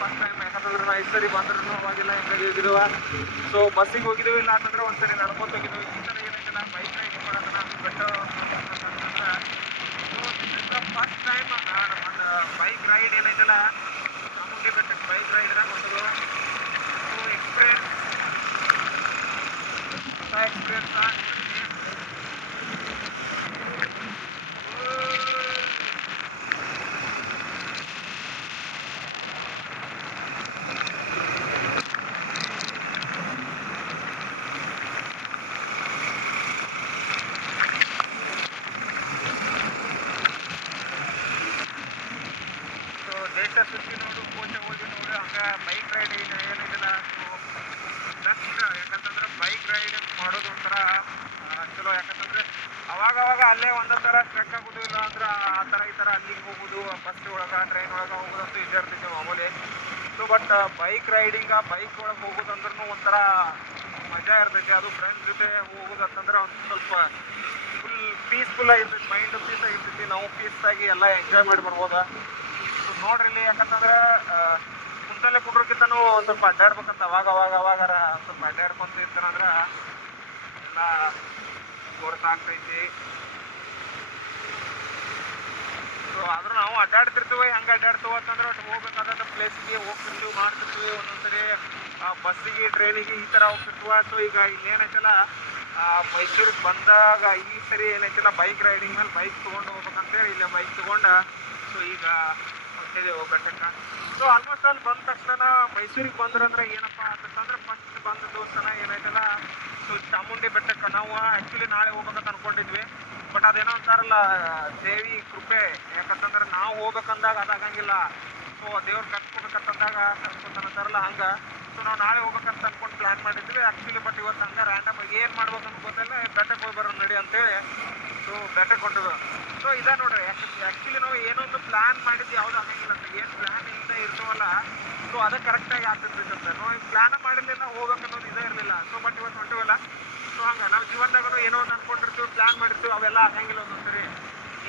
First time. ಯಾಕಂತಂದ್ರೆ ನಾ ಇಷ್ಟು ಸರಿ ಬಂದ್ರೂ ಅವಾಗಿಲ್ಲ ಹೆಂಗಾಗಿ ಹೋಗಿರುವ. ಸೊ ಬಸ್ಸಿಗೆ ಹೋಗಿದ್ದೀವಿ, ಇಲ್ಲ ಅಂತಂದ್ರೆ ಒಂದ್ಸರಿ ನಡ್ಕೊತ ಹೋಗಿದ್ವಿ. ಈ ಥರ ಏನೈತೆ ನಾ ಬೈಕ್ ರೈಡಿಂಗ್ ಮಾಡೋದನ್ನ ಬೆಟ್ಟ ಫಸ್ಟ್ ಟೈಮ್ ಒಂದು ಬೈಕ್ ರೈಡ್ ಏನೈತಲ್ಲ ಚಾಮುಂಡಿ ಬೆಟ್ಟಕ್ಕೆ ಬೈಕ್ ರೈಡ್ನ ಕೊಟ್ಟದು. ಸೊ ಎಕ್ಸ್ಪೀರಿಯನ್ಸ್ ದೇಶ ಸುತ್ತಿ ನೋಡು, ಕೋಚೆ ಹೋಗಿ ನೋಡು, ಹಂಗೆ ಬೈಕ್ ರೈಡ್ ಏನಿದಿಲ್ಲ ಬೆಸ್ಟ್. ಯಾಕಂತಂದ್ರೆ ಬೈಕ್ ರೈಡ್ ಮಾಡೋದು ಒಂಥರ ಚಲೋ. ಯಾಕಂತಂದ್ರೆ ಅವಾಗವಾಗ ಅಲ್ಲೇ ಒಂದೊಂದು ಥರ ಟ್ರೆಕ್ ಆಗೋದು, ಇಲ್ಲ ಅಂದ್ರೆ ಆ ಥರ ಈ ಥರ ಅಲ್ಲಿಗೆ ಹೋಗೋದು, ಬಸ್ ಒಳಗೆ ಟ್ರೈನ್ ಒಳಗೆ ಹೋಗೋದಂತೂ ಇದ್ದೇ ಇರ್ತೈತೆ ಮಾಮೂಲಿ. So but bike riding bike ಒಳಗೆ ಹೋಗೋದಂದ್ರೂ ಒಂಥರ ಮಜಾ ಇರ್ತೈತಿ. ಅದು ಫ್ರೆಂಡ್ಸ್ ಜೊತೆ ಹೋಗೋದಂತಂದ್ರೆ ಒಂದು ಸ್ವಲ್ಪ ಪೀಸ್ಫುಲ್ ಆಗಿರ್ತೈತಿ, ಮೈಂಡ್ ಪೀಸ್ ಆಗಿರ್ತೈತಿ. ನಾವು ಪೀಸಾಗಿ ಎಲ್ಲ ಎಂಜಾಯ್ ಮಾಡಿ ಬರ್ಬೋದ. ಸೊ ನೋಡ್ರಿ, ಯಾಕಂತಂದ್ರೆ ಕುಂತಲ್ಲೇ ಕುಡ್ರಕ್ಕಿಂತನೂ ಒಂದು ಸ್ವಲ್ಪ ಅಡ್ಡಾಡ್ಬೇಕಂತ ಅವಾಗವಾಗವಾಗಾರ ಸ್ವಲ್ಪ ಅಡ್ಡಾಡ್ಕೊಂತ ಇರ್ತಾರಂದ್ರೆ ಎಲ್ಲ ಗೊತ್ತಾಗ್ತೈತಿ. ಸೊ ಆದ್ರೂ ನಾವು ಅಡ್ಡಾಡ್ತಿರ್ತೀವಿ. ಹೆಂಗೆ ಅಡ್ಡಾಡ್ತೀವಿ ಅಂತಂದ್ರೆ ಒಟ್ಟು ಹೋಗ್ಬೇಕಾದಂಥ ಪ್ಲೇಸಿಗೆ ಹೋಗ್ತಿರ್ತೀವಿ, ಮಾಡ್ತಿರ್ತೀವಿ. ಒಂದೊಂದ್ಸರಿ ಬಸ್ಸಿಗೆ ಟ್ರೈನಿಗೆ ಈ ಥರ ಹೋಗ್ತಿರ್ತೀವ. ಸೊ ಈಗ ಇಲ್ಲೇನೈತಲ್ಲ ಮೈಸೂರಿಗೆ ಬಂದಾಗ ಈ ಸರಿ ಏನೈತಿಲ್ಲ ಬೈಕ್ ರೈಡಿಂಗ್ ಮೇಲೆ ಬೈಕ್ ತೊಗೊಂಡು ಹೋಗ್ಬೇಕಂತೇಳಿ ಇಲ್ಲೇ ಬೈಕ್ ತೊಗೊಂಡು ಸೊ ಈಗ ಹೊಂಟಿದ್ದೇವೆ ಬೆಟ್ಟಕ್ಕೆ. ಸೊ ಆಲ್ಮೋಸ್ಟ್ ಅಲ್ಲಿ ಬಂದ ತಕ್ಷಣ ಮೈಸೂರಿಗೆ ಬಂದ್ರಂದ್ರೆ ಏನಪ್ಪ ಅಂತಂದ್ರೆ ಫಸ್ಟ್ ಬಂದ ದೋಸ್ತನ ಏನೈತಲ್ಲ ಸೊ ಚಾಮುಂಡಿ ಬೆಟ್ಟಕ್ಕೆ ನಾವು ಆ್ಯಕ್ಚುಲಿ ನಾಳೆ ಹೋಗ್ಬೇಕಂತ ಅನ್ಕೊಂಡಿದ್ವಿ. ಬಟ್ ಅದೇನೋ ಅಂತಾರಲ್ಲ ದೇವಿ ಕೃಪೆ. ಯಾಕಂತಂದ್ರೆ ನಾವು ಹೋಗ್ಬೇಕಂದಾಗ ಅದಾಗಂಗಿಲ್ಲ. ಸೊ ದೇವ್ರು ಕರ್ಸ್ಕೊಬೇಕಂತಂದಾಗ ಕರ್ಸ್ಕೊತಾನಂತಾರಲ್ಲ ಹಂಗೆ. ಸೊ ನಾವು ನಾಳೆ ಹೋಗ್ಬೇಕಂತ ಅನ್ಕೊಂಡು ಪ್ಲ್ಯಾನ್ ಮಾಡಿದ್ವಿ ಆ್ಯಕ್ಚುಲಿ. ಬಟ್ ಇವತ್ತು ಹಂಗೆ ರ್ಯಾಂಡಮ್ ಆಗಿ ಏನು ಮಾಡ್ಬೇಕಂತ ಗೊತ್ತಿಲ್ಲ, ಬೆಟ್ಟಕ್ಕೆ ಹೋಗಿ ಬರೋಣ ನಡಿ ಅಂತೇಳಿ ಸೊ ಬೆಟ್ಟಕ್ಕೆ ಹೊಂಟಿದ್ವಿ. ಸೊ ಇದ ನೋಡ್ರಿ, ಆ್ಯಕ್ಚುಲಿ ನಾವು ಏನೊಂದು ಪ್ಲ್ಯಾನ್ ಮಾಡಿದ್ದು ಯಾವುದು ಆಗಂಗಿಲ್ಲ ಅಂತ. ಏನು ಪ್ಲ್ಯಾನ್ ಇಲ್ಲದೆ ಇರ್ತೀವಲ್ಲ ಸೊ ಅದು ಕರೆಕ್ಟಾಗಿ ಆಗ್ತಿರ್ತೈತೆ. ನಾವು ಪ್ಲ್ಯಾನ್ ಮಾಡಿರ್ಲಿಲ್ಲ ಹೋಗ್ಬೇಕನ್ನೋದು ಇದೇ ಇರಲಿಲ್ಲ. ಸೊ ಬಟ್ ಇವತ್ತು ಹೊಂಟಿವಲ್ಲ ಸೊ ಹಂಗೆ ನಾವು ಜೀವನದಾಗೂ ಏನೋ ಒಂದು ಅನ್ಕೊಂಡಿರ್ತೀವಿ, ಪ್ಲ್ಯಾನ್ ಮಾಡಿರ್ತೀವಿ, ಅವೆಲ್ಲ ಆಗಂಗಿಲ್ಲ ಒಂದೊಂದ್ಸರಿ.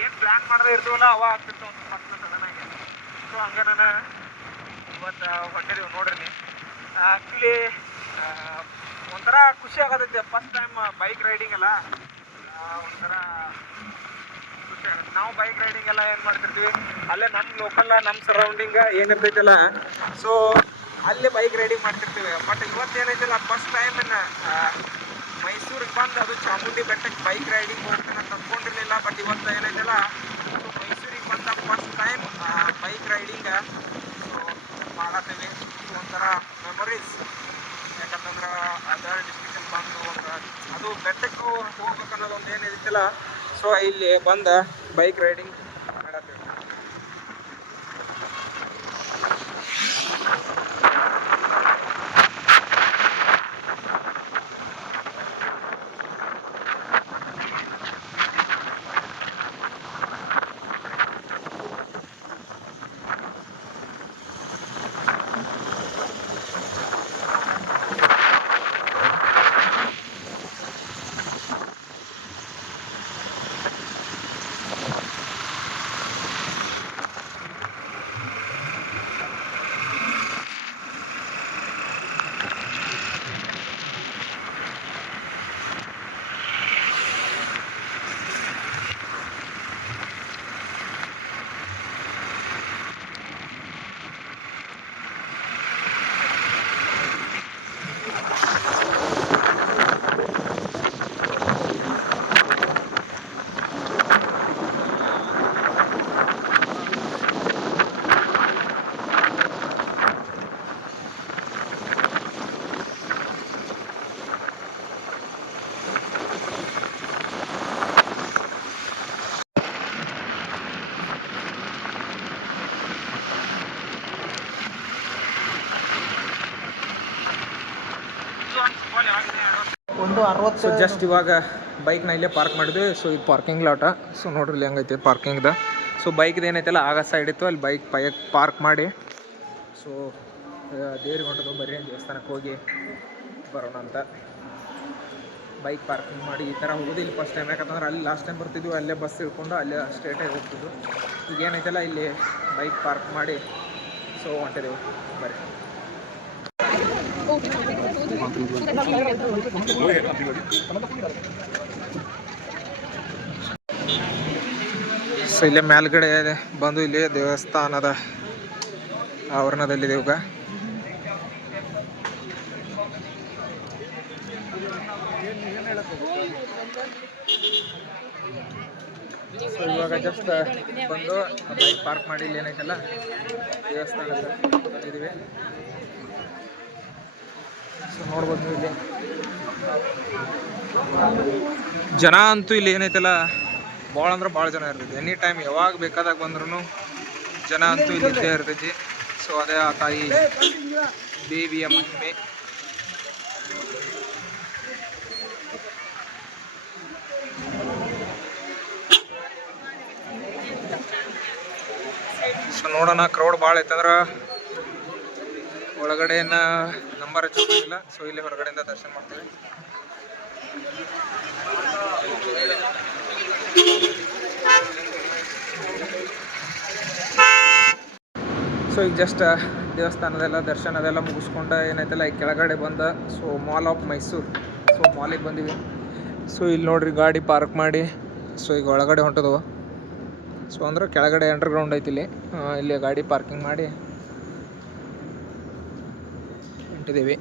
ಏನು ಪ್ಲ್ಯಾನ್ ಮಾಡದೇ ಇರ್ತೀವಲ್ಲ ಅವ ಆಗ್ತಿರ್ತಾವೆ ಒಂದು ಪಟ್ನ ಸಡನ್ನಾಗಿ. ಸೊ ಹಂಗೆ ನಾನು ಇವತ್ತು ಹೊಂಟಿದ್ದೀವಿ ನೋಡ್ರಿ. ಆ್ಯಕ್ಚುಲಿ ಒಂಥರ ಖುಷಿ ಆಗೋದೈತೆ ಫಸ್ಟ್ ಟೈಮ್ ಬೈಕ್ ರೈಡಿಂಗ್ ಎಲ್ಲ. ಒಂಥರ ಖುಷಿ ಆಗುತ್ತೆ. ನಾವು ಬೈಕ್ ರೈಡಿಂಗ್ ಎಲ್ಲ ಏನು ಮಾಡ್ತಿರ್ತೀವಿ ಅಲ್ಲೇ ನಮ್ಮ ಲೋಕಲ್ ನಮ್ಮ ಸರೌಂಡಿಂಗ್ ಏನಿರ್ತೈತಲ್ಲ ಸೊ ಅಲ್ಲೇ ಬೈಕ್ ರೈಡಿಂಗ್ ಮಾಡ್ತಿರ್ತೀವಿ. ಬಟ್ ಇವತ್ತೇನೈತಿಲ್ಲ ಫಸ್ಟ್ ಟೈಮ್ ಮೈಸೂರಿಗೆ ಬಂದು ಅದು ಚಾಮುಂಡಿ ಬೆಟ್ಟಕ್ಕೆ ಬೈಕ್ ರೈಡಿಂಗ್ ಹೋಗ್ತಾನೆ ಅಂತ ಅಂದ್ಕೊಂಡಿರಲಿಲ್ಲ. ಬಟ್ ಇವತ್ತು ಏನೈತಿಲ್ಲ ಸೊ ಮೈಸೂರಿಗೆ ಬಂದ first time bike riding so ಮಾಡತ್ತೀವಿ. ಒಂಥರ ಮೆಮೊರೀಸ್. ಯಾಕಂತಂದ್ರೆ ಅದರ್ ಡಿಸ್ಟ್ರಿಕ್ಟಲ್ಲಿ ಬಂದು ಅದು ಬೆಟ್ಟಕ್ಕೆ ಹೋಗ್ಬೇಕನ್ನೋದು ಒಂದು ಏನಿರುತ್ತಲ್ಲ ಸೊ ಇಲ್ಲಿ ಬಂದು ಬೈಕ್ ರೈಡಿಂಗ್ ಮಾಡತ್ತೀವಿ. ಸೊ ಜಸ್ಟ್ ಇವಾಗ ಬೈಕ್ನ ಇಲ್ಲೇ ಪಾರ್ಕ್ ಮಾಡಿದ್ವಿ. ಸೊ ಇದು ಪಾರ್ಕಿಂಗ್ ಲಾಟ. ಸೊ ನೋಡ್ರಿ ಇಲ್ಲಿ ಹೆಂಗೈತೆ ಪಾರ್ಕಿಂಗ್ದ. ಸೊ ಬೈಕ್ದು ಏನೈತಲ್ಲ ಆಗ ಸೈಡ್ ಇತ್ತು, ಅಲ್ಲಿ ಬೈಕ್ ಪಾರ್ಕ್ ಮಾಡಿ ಸೊ ದೇವ್ರಿಗೆ ಹೊಂಟದು ಬರೀ ದೇವಸ್ಥಾನಕ್ಕೆ ಹೋಗಿ ಬರೋಣ ಅಂತ ಬೈಕ್ ಪಾರ್ಕಿಂಗ್ ಮಾಡಿ ಈ ಥರ ಹೋಗೋದು ಇಲ್ಲಿ ಫಸ್ಟ್ ಟೈಮ್. ಯಾಕಂತಂದ್ರೆ ಅಲ್ಲಿ ಲಾಸ್ಟ್ ಟೈಮ್ ಬರ್ತಿದ್ವಿ, ಅಲ್ಲೇ ಬಸ್ ಇಳ್ಕೊಂಡು ಅಲ್ಲೇ ಸ್ಟ್ರೇಟಾಗಿ ಹೋಗ್ತಿದ್ವು. ಈಗ ಏನೈತಲ್ಲ ಇಲ್ಲಿ ಬೈಕ್ ಪಾರ್ಕ್ ಮಾಡಿ ಸೊ ಹೊಂಟಿದೆವು ಬರ್ರಿ. ಸೊ ಇಲ್ಲೇ ಮೇಲ್ಗಡೆ ಬಂದು ಇಲ್ಲಿ ದೇವಸ್ಥಾನದ ಆವರಣದಲ್ಲಿದೆ ಈಗ. ಸೊ ಇವಾಗ ಜಸ್ಟ್ ಬಂದು ಬೈಕ್ ಪಾರ್ಕ್ ಮಾಡಿ ಇಲ್ಲಿ ಏನೈತಲ್ಲ ದೇವಸ್ಥಾನ ಬಂದಿದ್ದೀವಿ. ಸೊ ನೋಡ್ಬೋದು ನೀವು ಇಲ್ಲಿ ಜನ ಅಂತೂ ಇಲ್ಲಿ ಏನೈತಲ್ಲ ಭಾಳ ಅಂದ್ರೆ ಭಾಳ ಜನ ಇರ್ತೈತಿ. ಎನಿ ಟೈಮ್ ಯಾವಾಗ ಬೇಕಾದಾಗ ಬಂದ್ರೂ ಜನ ಅಂತೂ ಇಲ್ಲಿ ಇದ್ದೇ ಇರ್ತೈತಿ. ಸೊ ಅದೇ ಆ ತಾಯಿ ದೇವಿಯ ಮಹಿಮೆ. ಸೊ ನೋಡೋಣ, ಕ್ರೌಡ್ ಭಾಳ ಐತಂದ್ರೆ ಒಳಗಡೆನ ನಂಬರ್ ಹಚ್ಚೋದಿಲ್ಲ. ಸೊ ಇಲ್ಲಿ ಹೊರಗಡೆಯಿಂದ ದರ್ಶನ ಮಾಡ್ತೀವಿ. ಸೊ ಈಗ ಜಸ್ಟ್ ದೇವಸ್ಥಾನದೆಲ್ಲ ದರ್ಶನ ಅದೆಲ್ಲ ಮುಗಿಸ್ಕೊಂಡು ಏನೈತಲ್ಲ ಈ ಕೆಳಗಡೆ ಬಂದ so mall of Mysuru. So ಮಾಲಿಗೆ ಬಂದಿವಿ. ಸೊ ಇಲ್ಲಿ ನೋಡ್ರಿ ಗಾಡಿ ಪಾರ್ಕ್ ಮಾಡಿ ಸೊ ಈಗ ಒಳಗಡೆ ಹೊಂಟದವು. ಸೊ ಅಂದ್ರೆ ಕೆಳಗಡೆ ಅಂಡರ್ಗ್ರೌಂಡ್ ಐತಿ ಇಲ್ಲಿ ಗಾಡಿ ಪಾರ್ಕಿಂಗ್ ಮಾಡಿ ಹೊಂಟಿದ್ದೀವಿ.